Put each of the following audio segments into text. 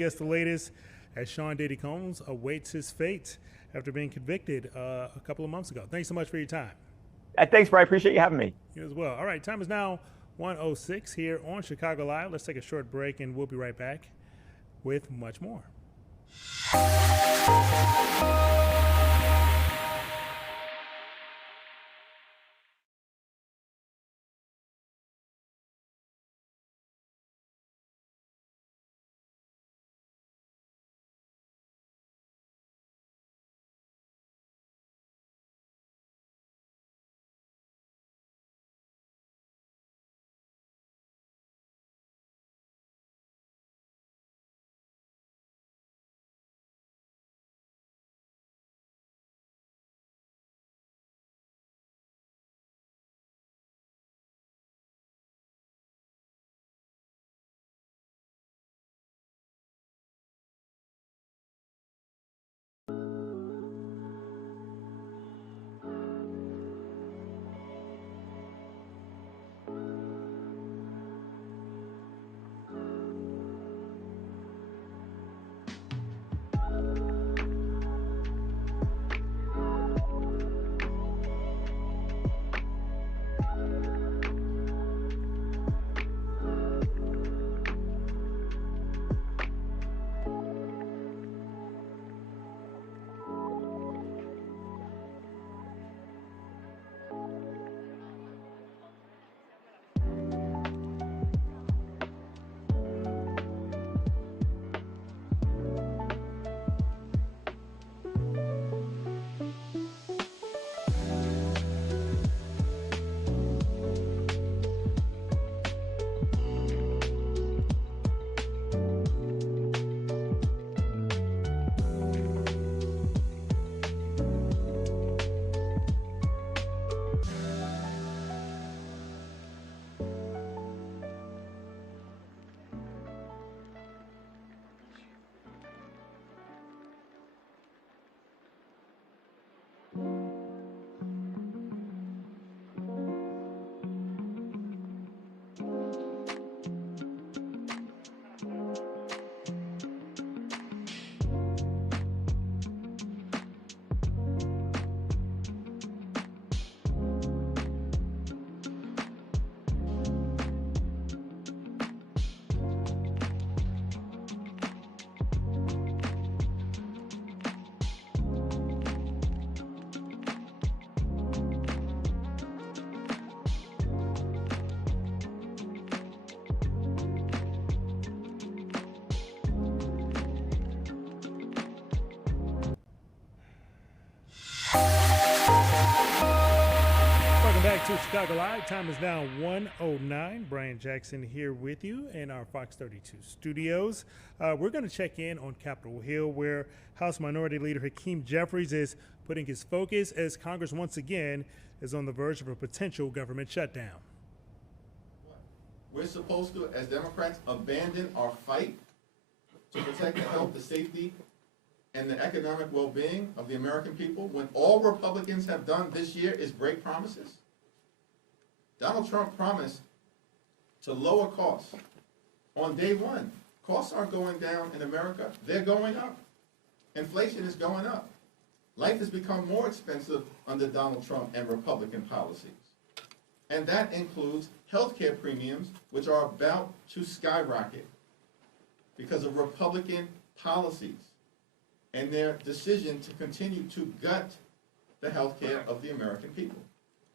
Yes, the latest as Sean Diddy Combs awaits his fate after being convicted a couple of months ago. Thanks so much for your time. Thanks, Bri. I appreciate you having me. You as well. All right, time is now 1:06 here on Chicago Live. Let's take a short break and we'll be right back with much more. Welcome back to Chicago Live. Time is now 1:09. Brian Jackson here with you in our Fox 32 studios. We're going to check in on Capitol Hill, where House Minority Leader Hakeem Jeffries is putting his focus as Congress once again is on the verge of a potential government shutdown. We're supposed to, as Democrats, abandon our fight to protect the health, the safety, and the economic well-being of the American people when all Republicans have done this year is break promises? Donald Trump promised to lower costs on day one. Costs aren't going down in America, they're going up. Inflation is going up. Life has become more expensive under Donald Trump and Republican policies. And that includes health care premiums, which are about to skyrocket because of Republican policies and their decision to continue to gut the health care of the American people.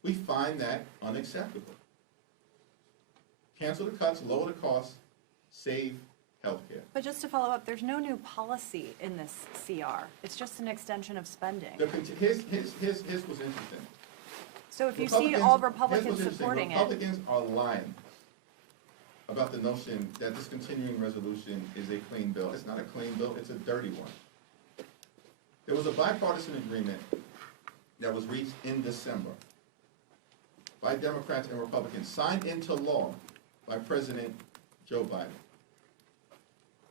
We find that unacceptable. Cancel the cuts, lower the costs, save health care. But just to follow up, there's no new policy in this CR. It's just an extension of spending. Here's what's interesting. So if you see all Republicans supporting it. Republicans are lying about the notion that this continuing resolution is a clean bill. It's not a clean bill, it's a dirty one. There was a bipartisan agreement that was reached in December by Democrats and Republicans, signed into law by President Joe Biden.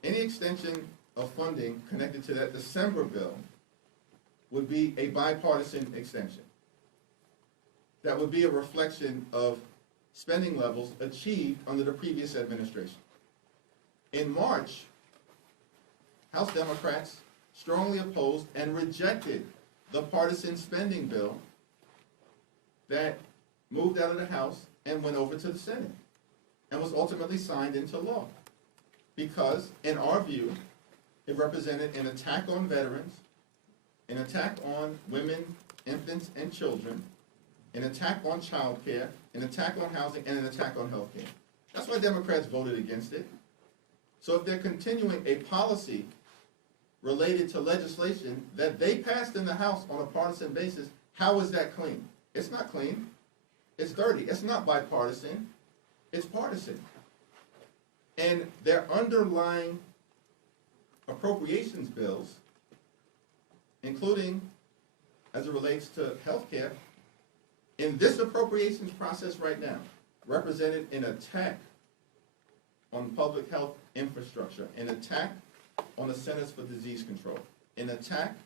Any extension of funding connected to that December bill would be a bipartisan extension. That would be a reflection of spending levels achieved under the previous administration. In March, House Democrats strongly opposed and rejected the partisan spending bill that moved out of the House and went over to the Senate and was ultimately signed into law. Because, in our view, it represented an attack on veterans, an attack on women, infants, and children, an attack on child care, an attack on housing, and an attack on health care. That's why Democrats voted against it. So if they're continuing a policy related to legislation that they passed in the House on a partisan basis, how is that clean? It's not clean. It's dirty. It's not bipartisan. It's partisan. And their underlying appropriations bills, including as it relates to health care, in this appropriations process right now, represented an attack on public health infrastructure, an attack on the Centers for Disease Control, an attack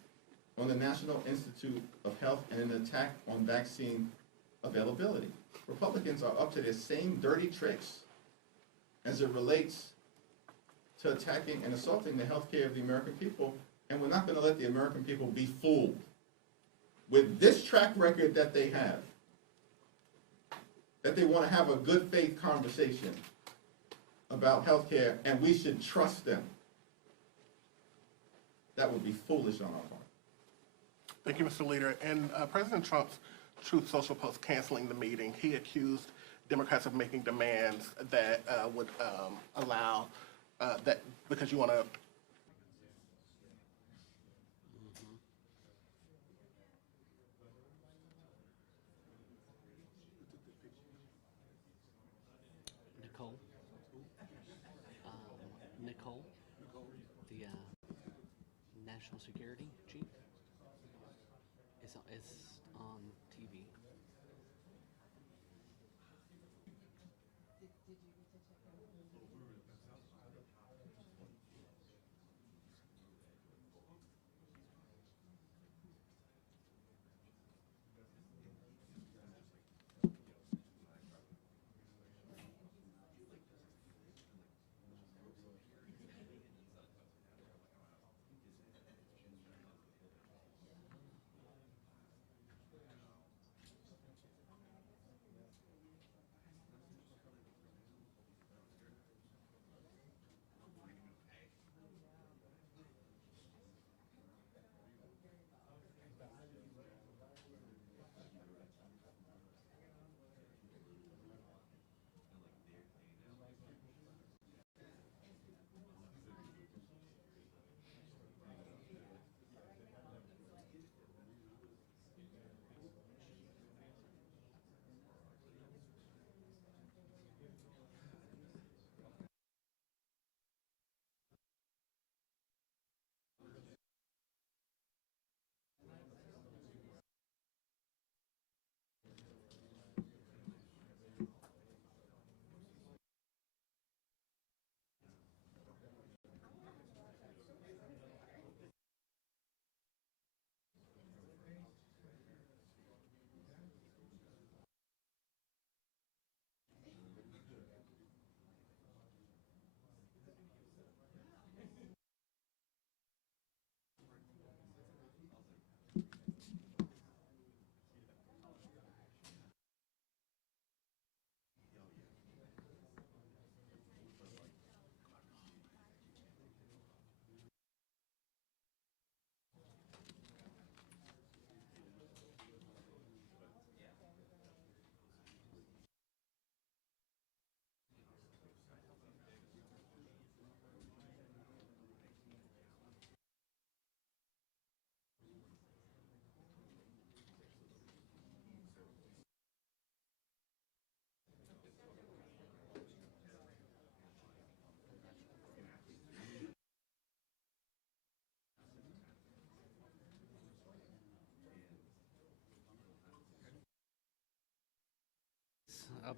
on the National Institute of Health, and an attack on vaccine availability. Republicans are up to their same dirty tricks as it relates to attacking and assaulting the health care of the American people, and we're not going to let the American people be fooled with this track record that they have, that they want to have a good faith conversation about health care, and we should trust them. That would be foolish on our part. Thank you, Mr. Leader. And President Trump's Truth Social post canceling the meeting, he accused Democrats of making demands that would allow that, because you want to. Nicole, Nicole, the national security chief, is on TV. Uh,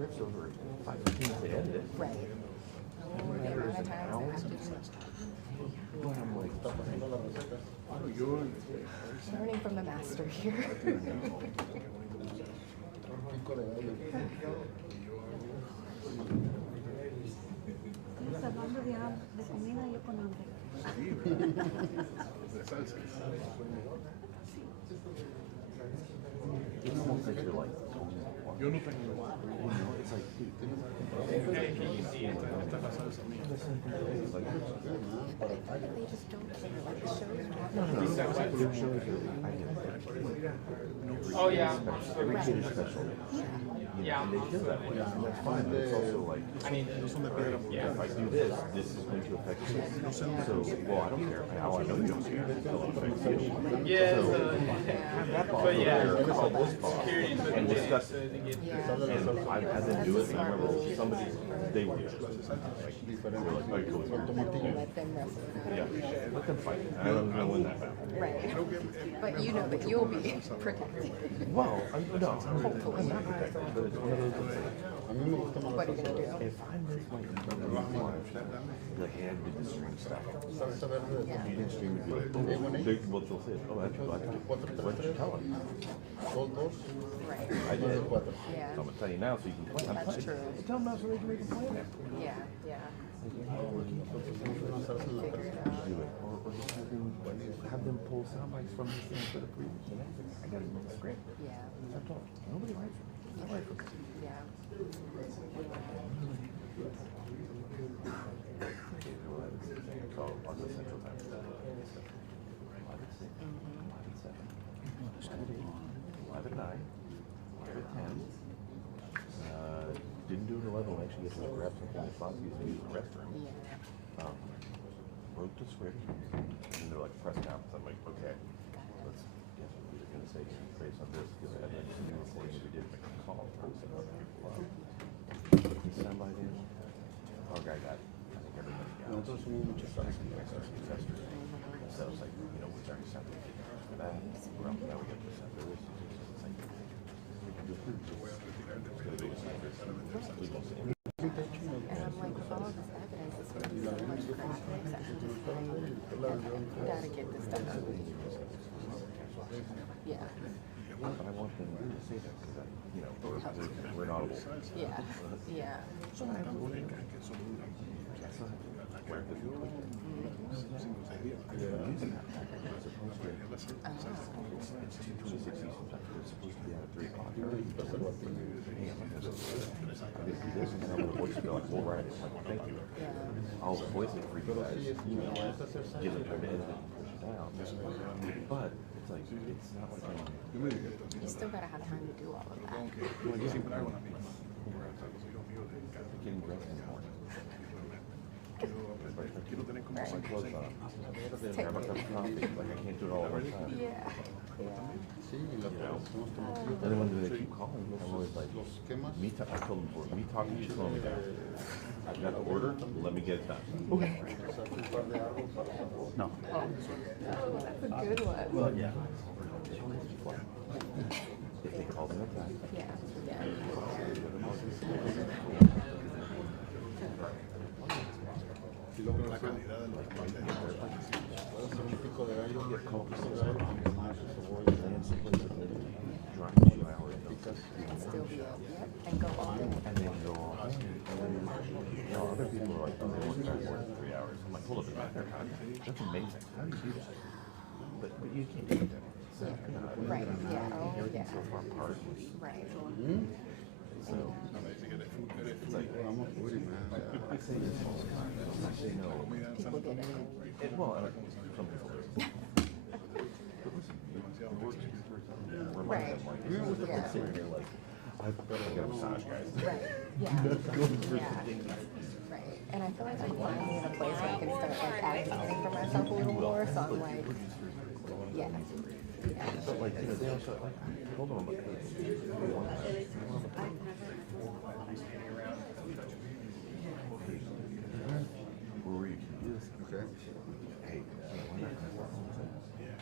scripts over 5 minutes to edit it. Right. Oh, the amount of times I have to do But I'm like, learning from the master here. Estamos hablando de comida y yo con hambre. it's almost like you're like, you know, it's like, dude, They just don't care. Like the shows their shows are, I get it. Oh, yeah. Every kid is special. Yeah. And they feel that way, and that's fine, but it's also like, I mean, if I do this, this is going to affect you. So, well, I don't care. How I know you don't care. It'll affect you. yeah, So, so, have that ball but yeah, over there, call this ball, security took and the discuss so it. to get And I've had them do it, and I remember somebody, they were just like, they were like, "Alright, cool, let them wrestle it out. yeah, let them fight. I don't know when that battle. Right. But you know that you'll be protected. Well, no, I'm not protected, but it's one of those things. What are you gonna do? If I miss my like, hey, I did the stream stuff. Yeah. You didn't stream, you'd be like, oh, what they'll say is, oh, that's what why did you tell us? Right. I did. So Yeah. I'm gonna tell you now so you can plan. That's true. Tell them now so they can make a plan. Yeah. Yeah. Figure it out. Do it. Or just have them pull sound bites from this thing for the previous. And I got it in the script. Yeah. That's all. Nobody writes it. Nobody writes it. Yeah. So on the Central Time. 5 at 6, 5 at 7, 5 at 9, 5 at 10. Didn't do it at 11. Actually, get to grab something at Foxy's and use the restroom. Yeah. Wrote the script, and they're like press conference. I'm like, okay, let's guess what we're gonna say based on this because I had like some recording we did make a call for set up people up. Stand by then. Our guy got, I think everybody got. Nosotros somos muchos investors. So it's like, you know, we already sent them for that. Well, now we get to send this. It's like, we can do it. And I'm like, with all this evidence, it's going to be so much graphics. I'm just like, gotta get this stuff out. Yeah. But I want them to say that because, you know, we're not audible. Yeah. Yeah. So I have a link. Where the It's 2:26 Eastern Time. It's supposed to be out at 3 o'clock. Hey, I'm gonna do this, and then I'm gonna voice it. They're like, we'll write it. I'm like, thank you. I'll voice it for you guys. Email it. Give them time to edit it and push it out. But it's like, it's not like I'm You still gotta have time to do all of that. getting dressed in the morning. My clothes on. Grab a cup of coffee. Like, I can't do it all at one time. Yeah. You know? And then when they keep calling, I'm always like, I told them before, me talking to you slowing me down. I got the order, let me get it done. Okay. No. Oh, that's a good one. Well, yeah. If they call them at time. Yeah. Yeah. Still be up, yep, and go on. And then go on. And then, you know, other people are like, oh, they work more than 3 hours. I'm like, hold up, that's amazing. How do you do that? But you can't do that. So, Right, yeah, oh, everything's yeah. so far apart. Right. So, it's like, I say this all the time. I say no. People get it. Well, some people do. But listen, Right. Yeah. sitting here like, I got a massage, guys. Right, yeah. Yeah. Right, and I feel like I'm finally in a place where I can start like advocating for myself a little more, so I'm like, yeah. But like, you know, they also like, hold on, but one time, Rory, this, okay. Hey, we're not gonna work on that. Yeah.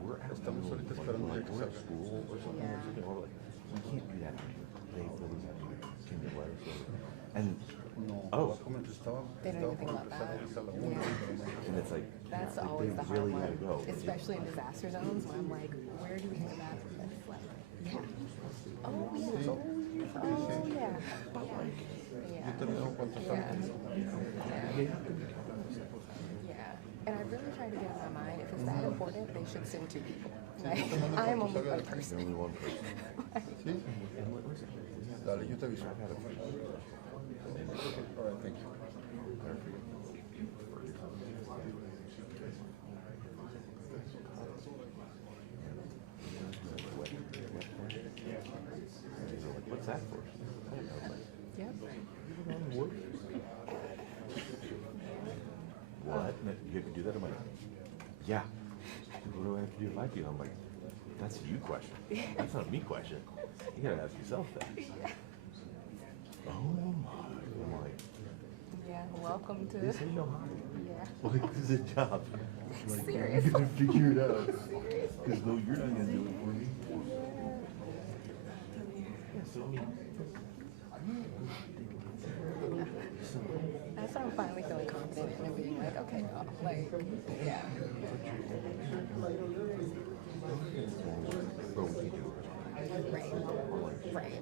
We're at school or something, or something, we're like, had they really can you let us over? And oh, They don't even think about that. Yeah. and it's like That's like, always the they hard really one, gotta go. especially in disaster zones where I'm like, where do we go back from this? Like, yeah. Oh yeah. Oh yeah. But like, Yeah. yeah. Yeah. And I really try to get in my mind, if it's that important, they should send two people. Like, I'm only one There's person. only one person. And listen, Dale, yo te aviso. I've had a few. All right, thank you. What's that for? I don't know. Yep. What? You can do that? I'm like, yeah. What do I have to do if I do? I'm like, that's a you question. That's not a me question. You gotta ask yourself that. Oh my. I'm like, Yeah, welcome to. this ain't no hobby. Yeah. Like, this is a job. Like, Serious. you gotta figure it out. Because no, you're not gonna do it for me. Yeah, so I mean, That's why I'm finally feeling confident in being like, okay, like, yeah. Right. Right.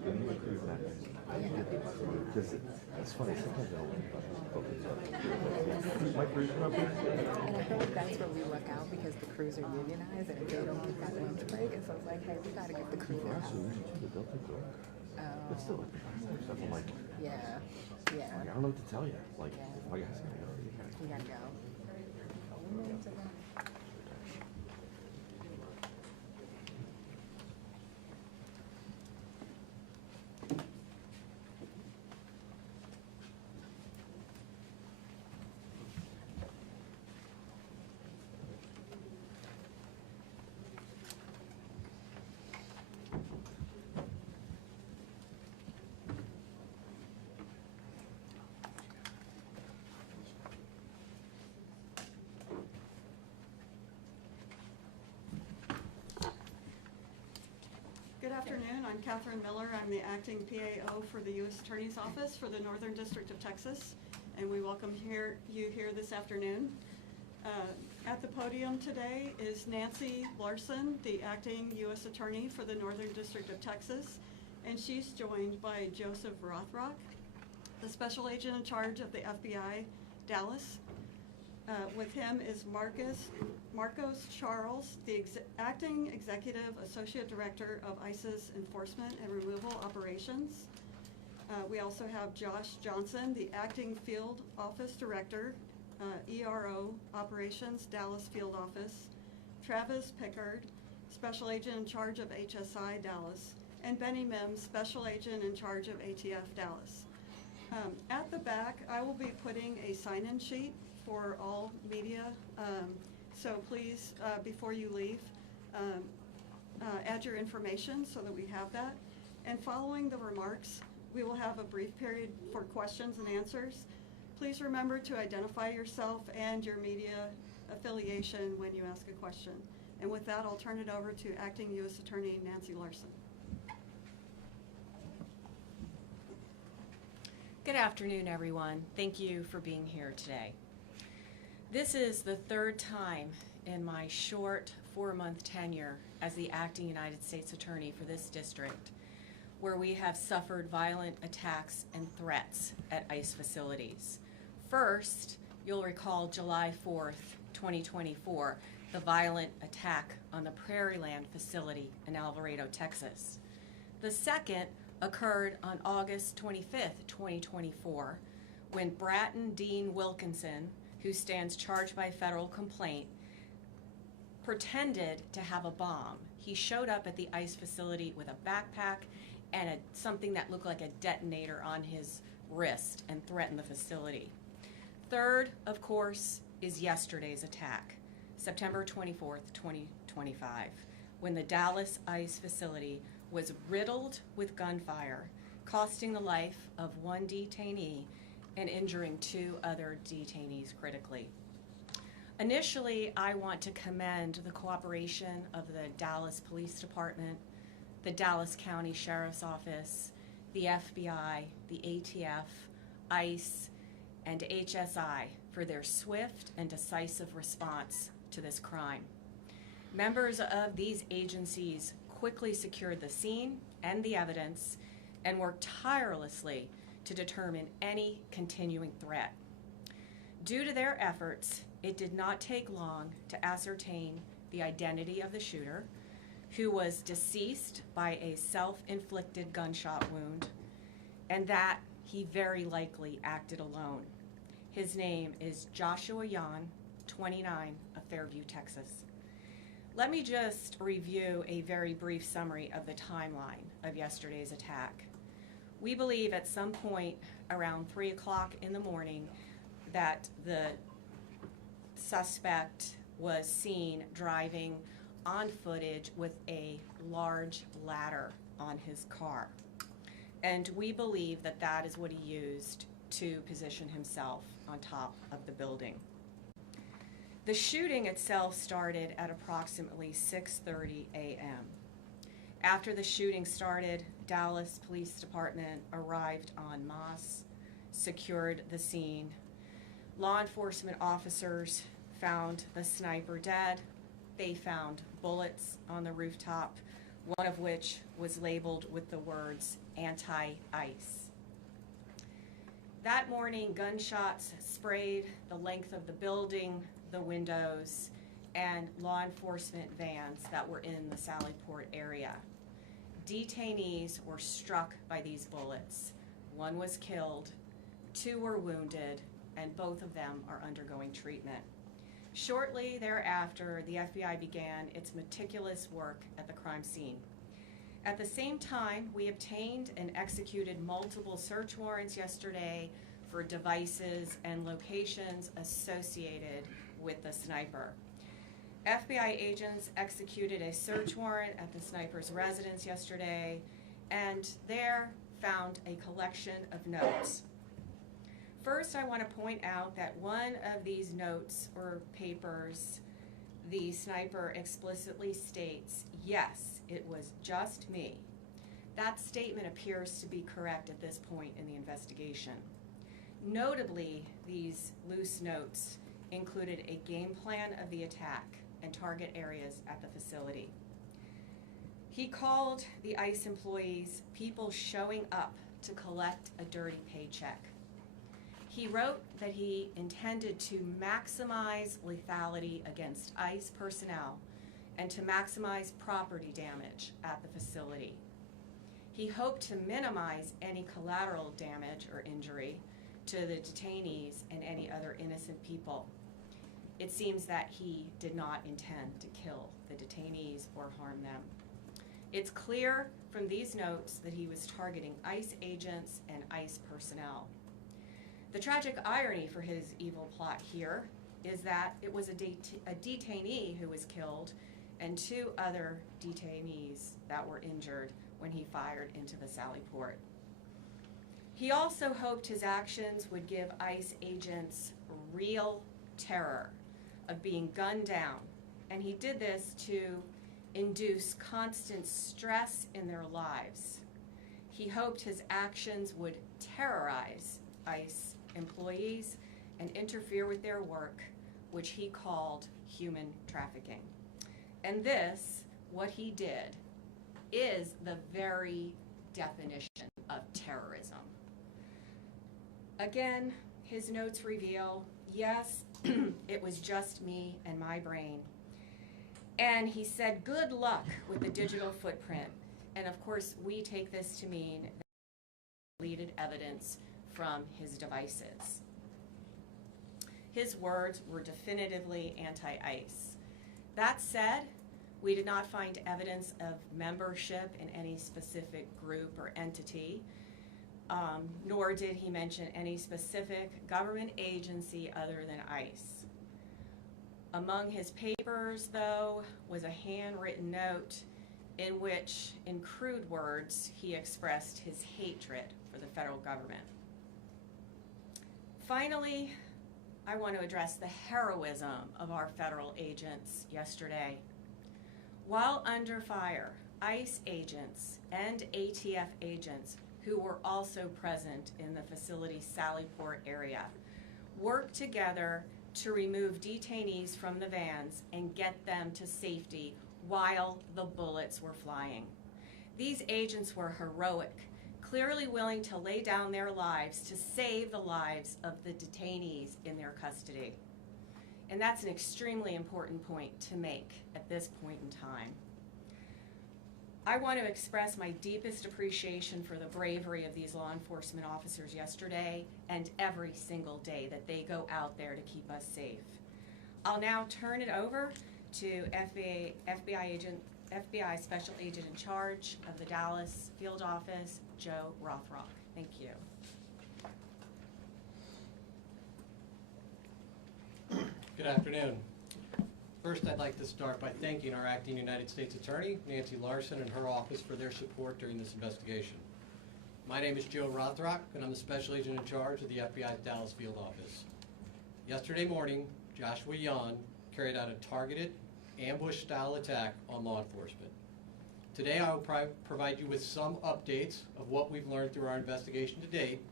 Because it's funny, sometimes I don't think about my crews are up here. And I feel like that's where we luck out because the crews are unionized and they don't get that lunch break. And so it's like, hey, we gotta get the crew out. They'll take the work. But still, like, stuff, I'm like, Yeah. Yeah. I don't know what to tell you. Like, Yeah. my guys gotta go. You gotta go. Good afternoon. I'm Catherine Miller. I'm the acting PAO for the U.S. Attorney's Office for the Northern District of Texas, and we welcome you here this afternoon. At the podium today is Nancy Larson, the acting U.S. Attorney for the Northern District of Texas, and she's joined by Joseph Rothrock, the Special Agent in charge of the FBI, Dallas. With him is Marcos Charles, the Acting Executive Associate Director of ICE's Enforcement and Removal Operations. We also have Josh Johnson, the Acting Field Office Director, ERO Operations, Dallas Field Office. Travis Pickard, Special Agent in charge of HSI, Dallas. And Benny Mims, Special Agent in charge of ATF, Dallas. At the back, I will be putting a sign-in sheet for all media, so please, before you leave, add your information so that we have that. And following the remarks, we will have a brief period for questions and answers. Please remember to identify yourself and your media affiliation when you ask a question. And with that, I'll turn it over to Acting U.S. Attorney Nancy Larson. Good afternoon, everyone. Thank you for being here today. This is the third time in my short 4-month tenure as the acting United States Attorney for this district where we have suffered violent attacks and threats at ICE facilities. First, you'll recall July 4th, 2024, the violent attack on the Prairieland facility in Alvarado, Texas. The second occurred on August 25th, 2024, when Bratton Dean Wilkinson, who stands charged by federal complaint, pretended to have a bomb. He showed up at the ICE facility with a backpack and something that looked like a detonator on his wrist and threatened the facility. Third, of course, is yesterday's attack, September 24th, 2025, when the Dallas ICE facility was riddled with gunfire, costing the life of one detainee and injuring 2 other detainees critically. Initially, I want to commend the cooperation of the Dallas Police Department, the Dallas County Sheriff's Office, the FBI, the ATF, ICE, and HSI for their swift and decisive response to this crime. Members of these agencies quickly secured the scene and the evidence and worked tirelessly to determine any continuing threat. Due to their efforts, it did not take long to ascertain the identity of the shooter, who was deceased by a self-inflicted gunshot wound, and that he very likely acted alone. His name is Joshua Yan, 29, of Fairview, Texas. Let me just review a very brief summary of the timeline of yesterday's attack. We believe at some point around 3 o'clock in the morning that the suspect was seen driving on footage with a large ladder on his car. And we believe that that is what he used to position himself on top of the building. The shooting itself started at approximately 6:30 a.m. After the shooting started, Dallas Police Department arrived en masse, secured the scene. Law enforcement officers found the sniper dead. They found bullets on the rooftop, one of which was labeled with the words anti-ICE. That morning, gunshots sprayed the length of the building, the windows, and law enforcement vans that were in the Sallyport area. Detainees were struck by these bullets. One was killed, 2 were wounded, and both of them are undergoing treatment. Shortly thereafter, the FBI began its meticulous work at the crime scene. At the same time, we obtained and executed multiple search warrants yesterday for devices and locations associated with the sniper. FBI agents executed a search warrant at the sniper's residence yesterday, and there found a collection of notes. First, I want to point out that one of these notes or papers, the sniper explicitly states, "Yes, it was just me." That statement appears to be correct at this point in the investigation. Notably, these loose notes included a game plan of the attack and target areas at the facility. He called the ICE employees people showing up to collect a dirty paycheck. He wrote that he intended to maximize lethality against ICE personnel and to maximize property damage at the facility. He hoped to minimize any collateral damage or injury to the detainees and any other innocent people. It seems that he did not intend to kill the detainees or harm them. It's clear from these notes that he was targeting ICE agents and ICE personnel. The tragic irony for his evil plot here is that it was a detainee who was killed and 2 other detainees that were injured when he fired into the Sallyport. He also hoped his actions would give ICE agents real terror of being gunned down, and he did this to induce constant stress in their lives. He hoped his actions would terrorize ICE employees and interfere with their work, which he called human trafficking. And this, what he did, is the very definition of terrorism. Again, his notes reveal, yes, it was just me and my brain. And he said, good luck with the digital footprint. And of course, we take this to mean that he deleted evidence from his devices. His words were definitively anti-ICE. That said, we did not find evidence of membership in any specific group or entity, nor did he mention any specific government agency other than ICE. Among his papers, though, was a handwritten note in which, in crude words, he expressed his hatred for the federal government. Finally, I want to address the heroism of our federal agents yesterday. While under fire ICE agents and ATF agents who were also present in the facility's Sallyport area worked together to remove detainees from the vans and get them to safety while the bullets were flying. These agents were heroic, clearly willing to lay down their lives to save the lives of the detainees in their custody. And that's an extremely important point to make at this point in time. I want to express my deepest appreciation for the bravery of these law enforcement officers yesterday and every single day that they go out there to keep us safe. I'll now turn it over to FBI Special Agent in charge of the Dallas Field Office, Joe Rothrock. Thank you. Good afternoon. First, I'd like to start by thanking our acting United States Attorney, Nancy Larson, and her office for their support during this investigation. My name is Joe Rothrock, and I'm the Special Agent in charge of the FBI's Dallas Field Office. Yesterday morning, Joshua Yan carried out a targeted, ambush-style attack on law enforcement. Today, I will provide you with some updates of what we've learned through our investigation to date,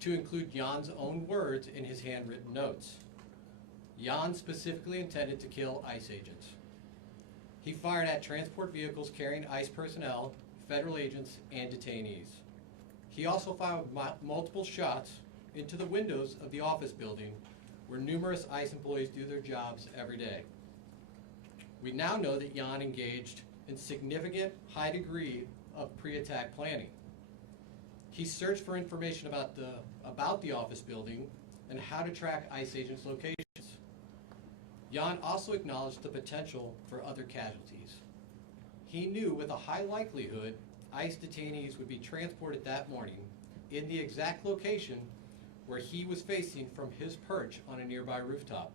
to include Yan's own words in his handwritten notes. Yan specifically intended to kill ICE agents. He fired at transport vehicles carrying ICE personnel, federal agents, and detainees. He also fired multiple shots into the windows of the office building where numerous ICE employees do their jobs every day. We now know that Yan engaged in significant high degree of pre-attack planning. He searched for information about the office building and how to track ICE agents' locations. Yan also acknowledged the potential for other casualties. He knew with a high likelihood ICE detainees would be transported that morning in the exact location where he was facing from his perch on a nearby rooftop.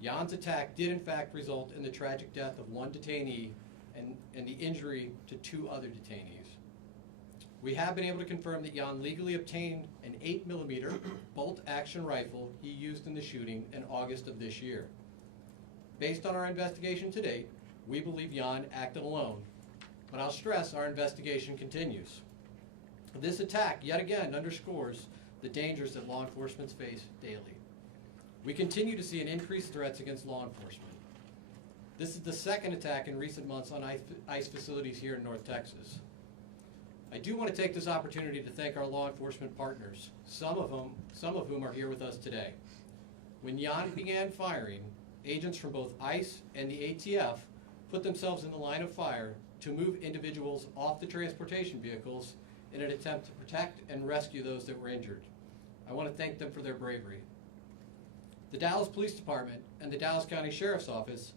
Yan's attack did in fact result in the tragic death of one detainee and the injury to 2 other detainees. We have been able to confirm that Yan legally obtained an 8mm bolt-action rifle he used in the shooting in August of this year. Based on our investigation to date, we believe Yan acted alone, but I'll stress our investigation continues. This attack yet again underscores the dangers that law enforcement face daily. We continue to see an increased threats against law enforcement. This is the second attack in recent months on ICE facilities here in North Texas. I do want to take this opportunity to thank our law enforcement partners, some of whom are here with us today. When Yan began firing, agents from both ICE and the ATF put themselves in the line of fire to move individuals off the transportation vehicles in an attempt to protect and rescue those that were injured. I want to thank them for their bravery. The Dallas Police Department and the Dallas County Sheriff's Office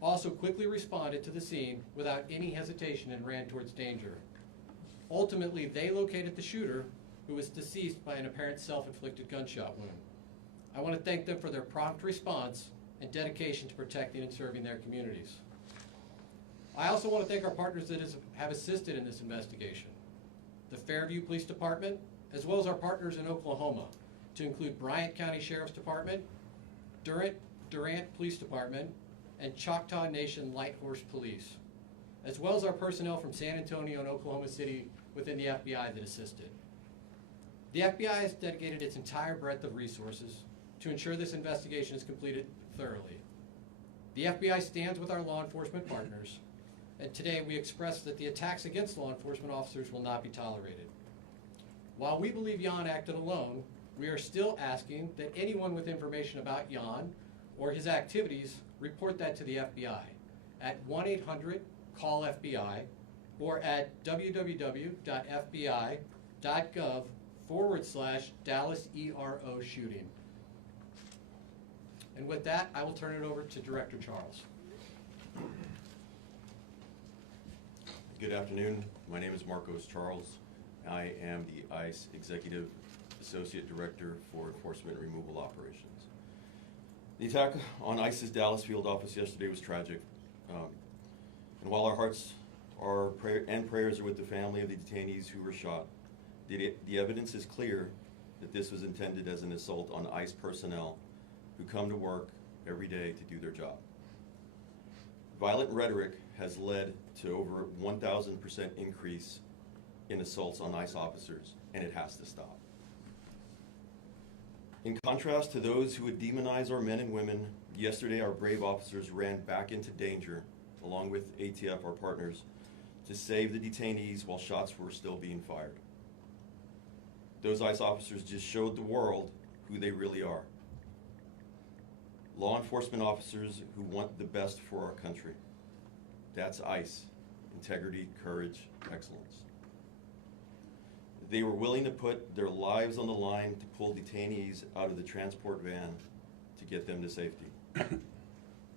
also quickly responded to the scene without any hesitation and ran towards danger. Ultimately, they located the shooter, who was deceased by an apparent self-inflicted gunshot wound. I want to thank them for their prompt response and dedication to protecting and serving their communities. I also want to thank our partners that have assisted in this investigation. The Fairview Police Department, as well as our partners in Oklahoma, to include Bryant County Sheriff's Department, Durant Police Department, and Choctaw Nation Light Horse Police, as well as our personnel from San Antonio and Oklahoma City within the FBI that assisted. The FBI has dedicated its entire breadth of resources to ensure this investigation is completed thoroughly. The FBI stands with our law enforcement partners, and today we express that the attacks against law enforcement officers will not be tolerated. While we believe Yan acted alone, we are still asking that anyone with information about Yan or his activities report that to the FBI at 1-800-CALL-FBI or at www.fbi.gov/Dallas ERO shooting. And with that, I will turn it over to Director Charles. Good afternoon. My name is Marcos Charles. I am the ICE Executive Associate Director for Enforcement and Removal Operations. The attack on ICE's Dallas field office yesterday was tragic. And while our hearts and prayers are with the family of the detainees who were shot, the evidence is clear that this was intended as an assault on ICE personnel who come to work every day to do their job. Violent rhetoric has led to over 1,000% increase in assaults on ICE officers, and it has to stop. In contrast to those who would demonize our men and women, yesterday our brave officers ran back into danger, along with ATF, our partners, to save the detainees while shots were still being fired. Those ICE officers just showed the world who they really are. Law enforcement officers who want the best for our country. That's ICE. Integrity, courage, excellence. They were willing to put their lives on the line to pull detainees out of the transport van to get them to safety.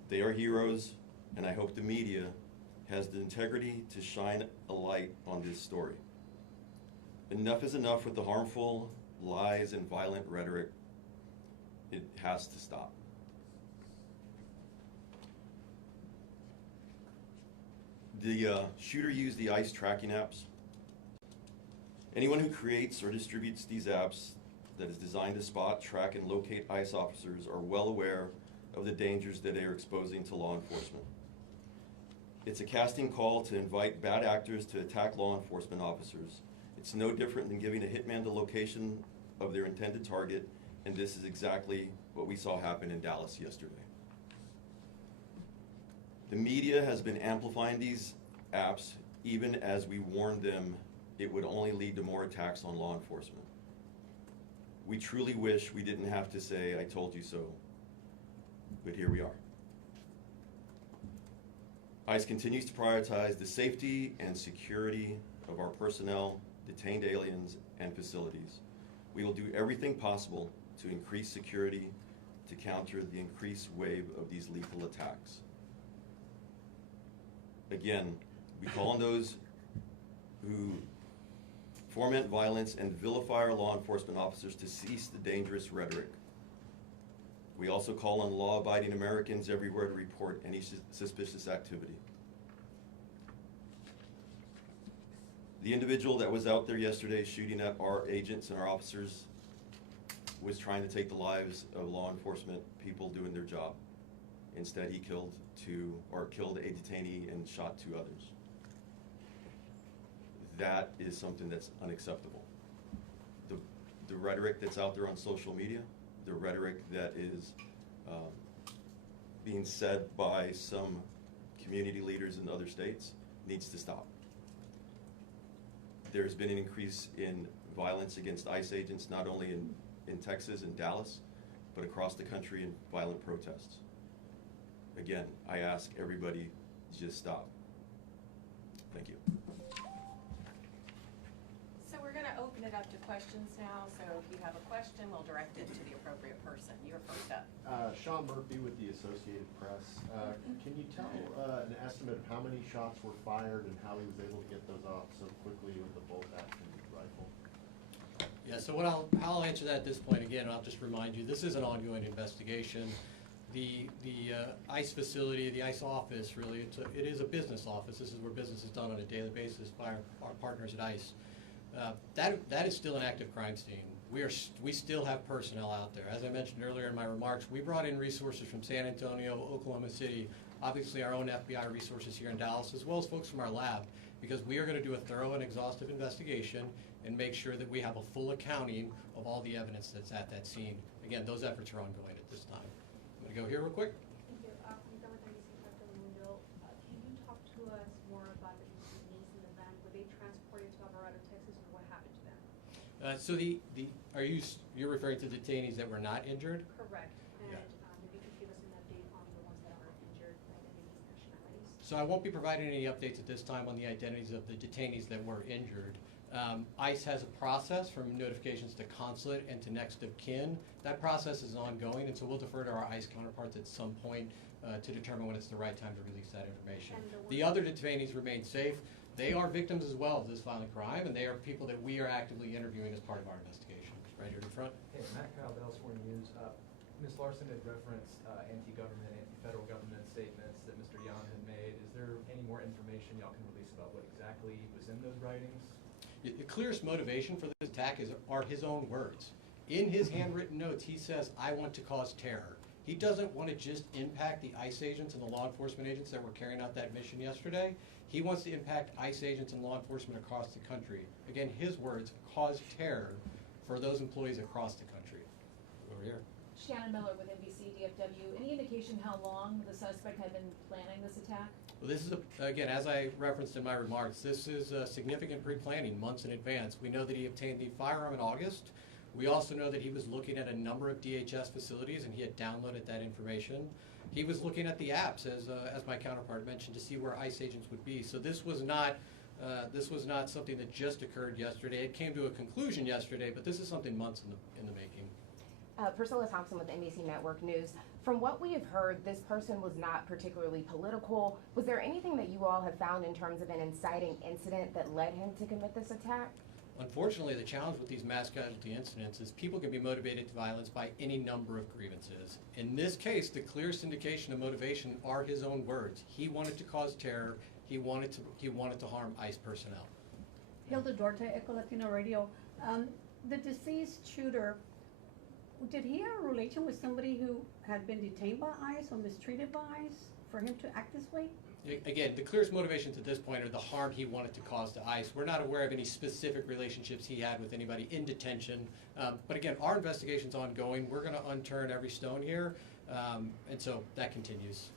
They are heroes, and I hope the media has the integrity to shine a light on this story. Enough is enough with the harmful lies and violent rhetoric. It has to stop. The shooter used the ICE tracking apps. Anyone who creates or distributes these apps that is designed to spot, track, and locate ICE officers are well aware of the dangers that they are exposing to law enforcement. It's a casting call to invite bad actors to attack law enforcement officers. It's no different than giving a hitman the location of their intended target, and this is exactly what we saw happen in Dallas yesterday. The media has been amplifying these apps even as we warned them it would only lead to more attacks on law enforcement. We truly wish we didn't have to say, "I told you so," but here we are. ICE continues to prioritize the safety and security of our personnel, detained aliens, and facilities. We will do everything possible to increase security to counter the increased wave of these lethal attacks. Again, we call on those who foment violence and vilify our law enforcement officers to cease the dangerous rhetoric. We also call on law-abiding Americans everywhere to report any suspicious activity. The individual that was out there yesterday shooting at our agents and our officers was trying to take the lives of law enforcement people doing their job. Instead, he killed a detainee and shot 2 others. That is something that's unacceptable. The rhetoric that's out there on social media, the rhetoric that is being said by some community leaders in other states needs to stop. There's been an increase in violence against ICE agents, not only in Texas and Dallas, but across the country in violent protests. Again, I ask everybody, just stop. Thank you. So we're going to open it up to questions now. So if you have a question, we'll direct it to the appropriate person. You're first up. Sean Murphy with the Associated Press. Can you tell an estimate of how many shots were fired and how he was able to get those off so quickly with the bolt-action rifle? Yeah, so how I'll answer that at this point, again, I'll just remind you, this is an ongoing investigation. The ICE facility, the ICE office, really, it is a business office. This is where business is done on a daily basis by our partners at ICE. That is still an active crime scene. We still have personnel out there. As I mentioned earlier in my remarks, we brought in resources from San Antonio, Oklahoma City, obviously our own FBI resources here in Dallas, as well as folks from our lab, because we are going to do a thorough and exhaustive investigation and make sure that we have a full accounting of all the evidence that's at that scene. Again, those efforts are ongoing at this time. I'm going to go here real quick. Thank you. Can you talk to us more about the detainees in the van? Were they transported to Alvarado, Texas, or what happened to them? So you're referring to detainees that were not injured? Correct. And Yeah. if you could give us an update on the ones that are injured, identities, nationalities. So I won't be providing any updates at this time on the identities of the detainees that were injured. ICE has a process from notifications to consulate and to next of kin. That process is ongoing, and so we'll defer to our ICE counterparts at some point to determine when it's the right time to release that information. The other detainees remain safe. They are victims as well of this violent crime, and they are people that we are actively interviewing as part of our investigation. Right here in front. Hey, Matt Kyle, Dallas Morning News. Ms. Larson had referenced anti-government, anti-federal government statements that Mr. Yan had made. Is there any more information y'all can release about what exactly was in those writings? The clearest motivation for this attack are his own words. In his handwritten notes, he says, "I want to cause terror." He doesn't want to just impact the ICE agents and the law enforcement agents that were carrying out that mission yesterday. He wants to impact ICE agents and law enforcement across the country. Again, his words, cause terror for those employees across the country. Over here. Shannon Miller with NBC DFW. Any indication how long the suspect had been planning this attack? Well, this is, again, as I referenced in my remarks, this is significant pre-planning months in advance. We know that he obtained the firearm in August. We also know that he was looking at a number of DHS facilities and he had downloaded that information. He was looking at the apps, as my counterpart mentioned, to see where ICE agents would be. So this was not something that just occurred yesterday. It came to a conclusion yesterday, but this is something months in the making. Priscilla Thompson with NBC Network News. From what we have heard, this person was not particularly political. Was there anything that you all have found in terms of an inciting incident that led him to commit this attack? Unfortunately, the challenge with these mass casualty incidents is people can be motivated to violence by any number of grievances. In this case, the clearest indication of motivation are his own words. He wanted to cause terror. He wanted to harm ICE personnel. Hilda Duarte, Echo Latino Radio. The deceased shooter, did he have a relation with somebody who had been detained by ICE or mistreated by ICE for him to act this way? Again, the clearest motivations at this point are the harm he wanted to cause to ICE. We're not aware of any specific relationships he had with anybody in detention. But again, our investigation's ongoing. We're going to unturn every stone here, and so that continues.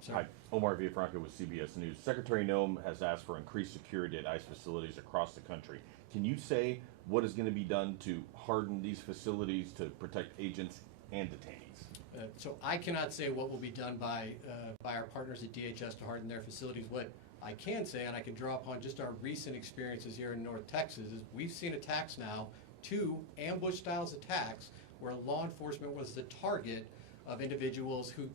So. Hi, Omar Villafranca with CBS News. Secretary Noem has asked for increased security at ICE facilities across the country. Can you say what is going to be done to harden these facilities to protect agents and detainees? So I cannot say what will be done by our partners at DHS to harden their facilities. What I can say, and I can draw upon just our recent experiences here in North Texas, is we've seen attacks now, 2 ambush-style attacks, where law enforcement was the target of individuals who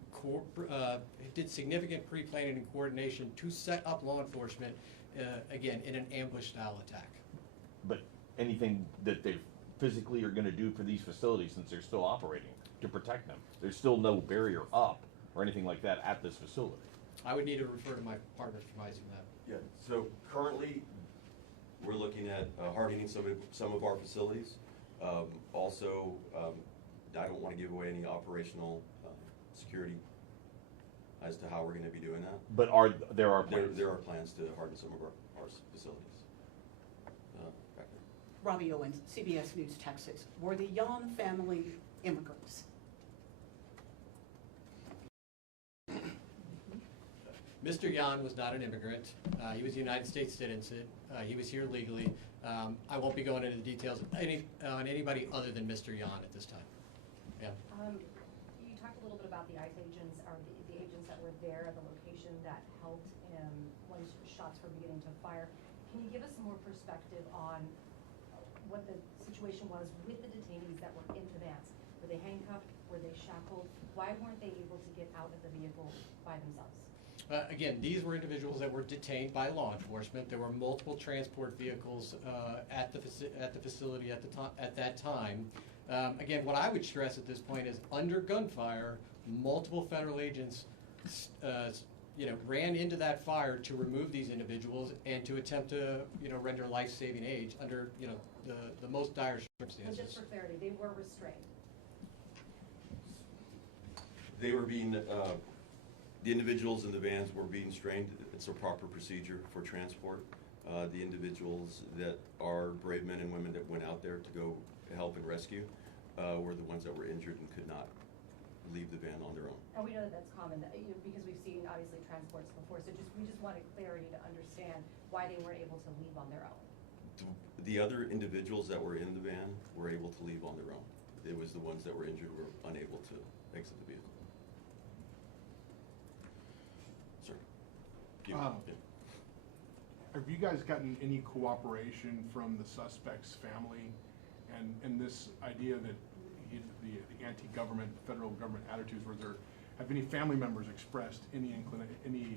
did significant pre-planning and coordination to set up law enforcement, again, in an ambush-style attack. But anything that they physically are going to do for these facilities since they're still operating to protect them? There's still no barrier up or anything like that at this facility. I would need to refer to my partners advising that. Yeah, so currently, we're looking at hardening some of our facilities. Also, I don't want to give away any operational security as to how we're going to be doing that. But there are plans? There are plans to harden some of our facilities. Back there. Robbie Owens, CBS News, Texas. Were the Yon family immigrants? Mr. Yan was not an immigrant. He was a United States citizen. He was here legally. I won't be going into the details on anybody other than Mr. Yan at this time. Yeah. You talked a little bit about the ICE agents, or the agents that were there at the location that helped when shots were beginning to fire. Can you give us some more perspective on what the situation was with the detainees that were in the vans? Were they handcuffed? Were they shackled? Why weren't they able to get out of the vehicle by themselves? Again, these were individuals that were detained by law enforcement. There were multiple transport vehicles at the facility at that time. Again, what I would stress at this point is under gunfire, multiple federal agents ran into that fire to remove these individuals and to attempt to render life-saving aid under the most dire circumstances. And just for clarity, they were restrained. They were being the individuals in the vans were being restrained. It's a proper procedure for transport. The individuals that are brave men and women that went out there to go help and rescue were the ones that were injured and could not leave the van on their own. And we know that that's common because we've seen obviously transports before. So we just wanted clarity to understand why they weren't able to leave on their own. The other individuals that were in the van were able to leave on their own. It was the ones that were injured were unable to exit the vehicle. Sir. Have you guys gotten any cooperation from the suspect's family and this idea that the anti-government, federal government attitudes, have any family members expressed any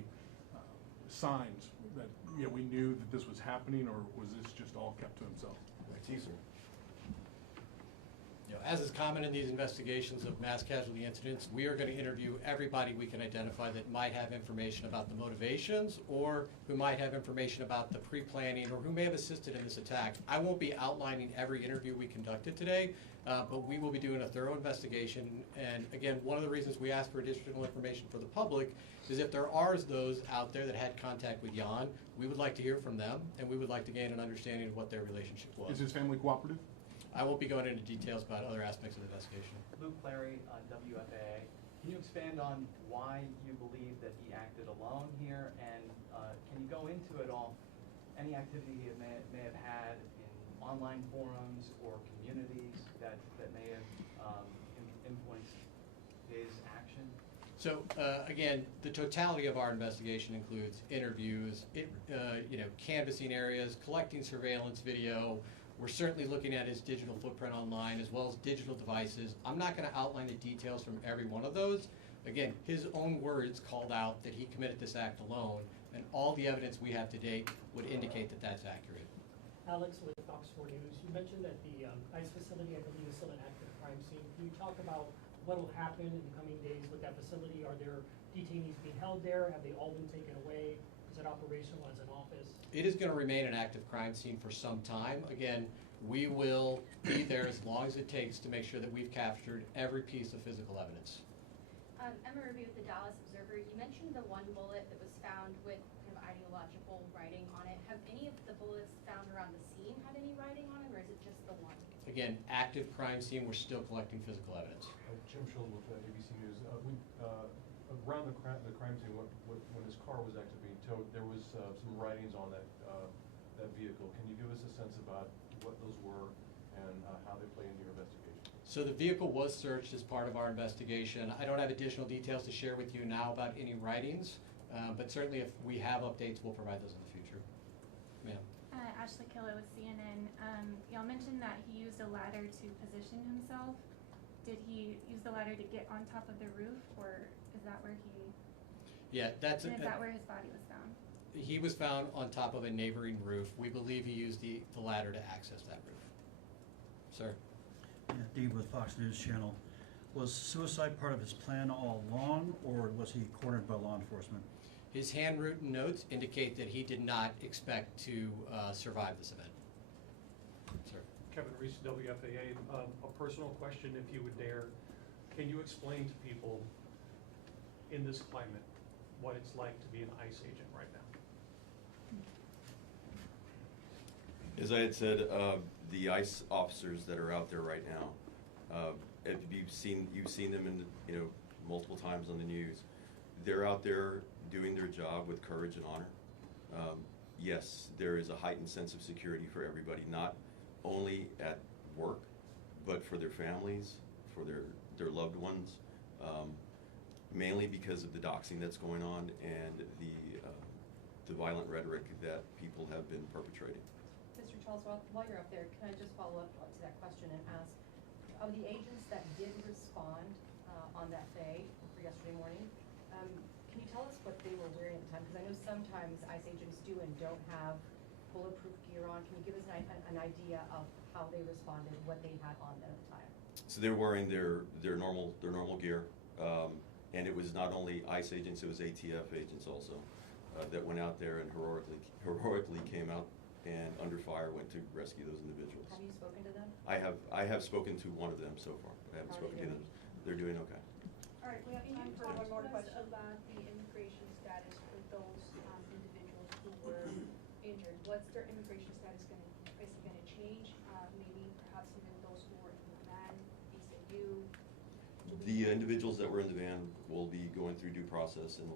signs that we knew that this was happening, or was this just all kept to himself? Teaser. As is common in these investigations of mass casualty incidents, we are going to interview everybody we can identify that might have information about the motivations or who might have information about the pre-planning or who may have assisted in this attack. I won't be outlining every interview we conducted today, but we will be doing a thorough investigation. And again, one of the reasons we ask for additional information for the public is if there are those out there that had contact with Jan, we would like to hear from them, and we would like to gain an understanding of what their relationship was. Is his family cooperative? I won't be going into details about other aspects of the investigation. Luke Clary, WFAA. Can you expand on why you believe that he acted alone here, and can you go into it all, any activity he may have had in online forums or communities that may have influenced his action? So again, the totality of our investigation includes interviews, canvassing areas, collecting surveillance video. We're certainly looking at his digital footprint online as well as digital devices. I'm not going to outline the details from every one of those. Again, his own words called out that he committed this act alone, and all the evidence we have to date would indicate that that's accurate. Alex with Fox 4 News. You mentioned that the ICE facility, I believe, is still an active crime scene. Can you talk about what will happen in the coming days with that facility? Are there detainees being held there? Have they all been taken away? Is it operational as an office? It is going to remain an active crime scene for some time. Again, we will be there as long as it takes to make sure that we've captured every piece of physical evidence. Emma Ruby with the Dallas Observer. You mentioned the one bullet that was found with kind of ideological writing on it. Have any of the bullets found around the scene had any writing on it, or is it just the one? Again, active crime scene, we're still collecting physical evidence. Jim Schultz with ABC News. Around the crime scene, when his car was actually being towed, there was some writings on that vehicle. Can you give us a sense about what those were and how they play into your investigation? So the vehicle was searched as part of our investigation. I don't have additional details to share with you now about any writings, but certainly if we have updates, we'll provide those in the future. Ma'am. Ashley Killer with CNN. Y'all mentioned that he used a ladder to position himself. Did he use the ladder to get on top of the roof, or is that where he? Yeah, Is that where his body was found? He was found on top of a neighboring roof. We believe he used the ladder to access that roof. Sir. Yeah, Dave with Fox News Channel. Was suicide part of his plan all along, or was he cornered by law enforcement? His handwritten notes indicate that he did not expect to survive this event. Sir. Kevin Reese, WFAA. A personal question, if you would dare. Can you explain to people in this climate what it's like to be an ICE agent right now? As I had said, the ICE officers that are out there right now, if you've seen them in multiple times on the news. They're out there doing their job with courage and honor. Yes, there is a heightened sense of security for everybody, not only at work, but for their families, for their loved ones, mainly because of the doxing that's going on and the violent rhetoric that people have been perpetrating. Mr. Charles, while you're up there, can I just follow up to that question and ask, of the agents that did respond on that day for yesterday morning, can you tell us what they were wearing at the time? Because I know sometimes ICE agents do and don't have bulletproof gear on. Can you give us an idea of how they responded, what they had on at the time? So they're wearing their normal gear, and it was not only ICE agents, it was ATF agents also that went out there and heroically came out and under fire went to rescue those individuals. Have you spoken to them? I have spoken to one of them so far. I haven't spoken to them. They're doing okay. All right, we have time for one more question. About the immigration status for those individuals who were injured. What's their immigration status is it going to change? Maybe perhaps even those who were in the van, visa. The individuals that were in the van will be going through due process, and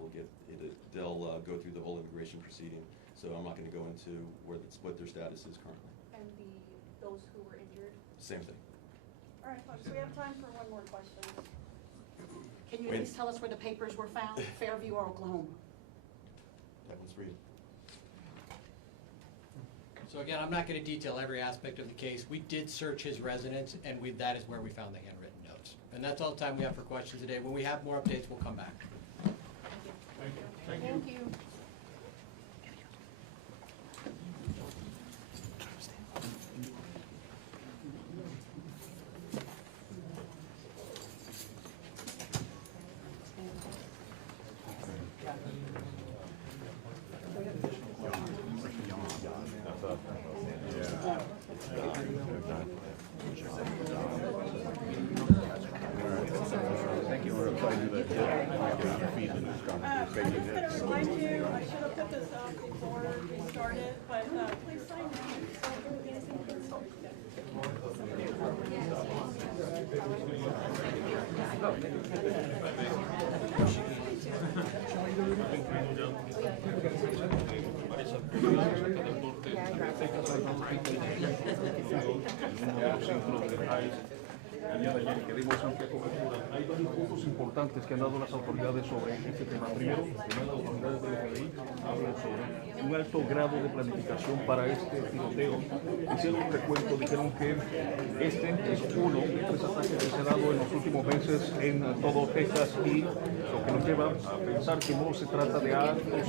they'll go through the whole immigration proceeding. So I'm not going to go into what their status is currently. And those who were injured? Same thing. All right, folks, we have time for one more question. Can you at least tell us where the papers were found, Fairview or Oklahoma? That one's for you. So again, I'm not going to detail every aspect of the case. We did search his residence, and that is where we found the handwritten notes. And that's all the time we have for questions today. When we have more updates, we'll come back. Thank you. Thank you. Thank you. started, but please sign Queremos amplia cobertura. Hay varios puntos importantes que han dado las autoridades sobre este tema. Primero, las autoridades del FBI hablan sobre un alto grado de planificación para este tiroteo. Hicieron un recuento, dijeron que este es uno de 3 ataques que se ha dado en los últimos meses en todo Texas y lo que nos lleva a pensar que no se trata de actos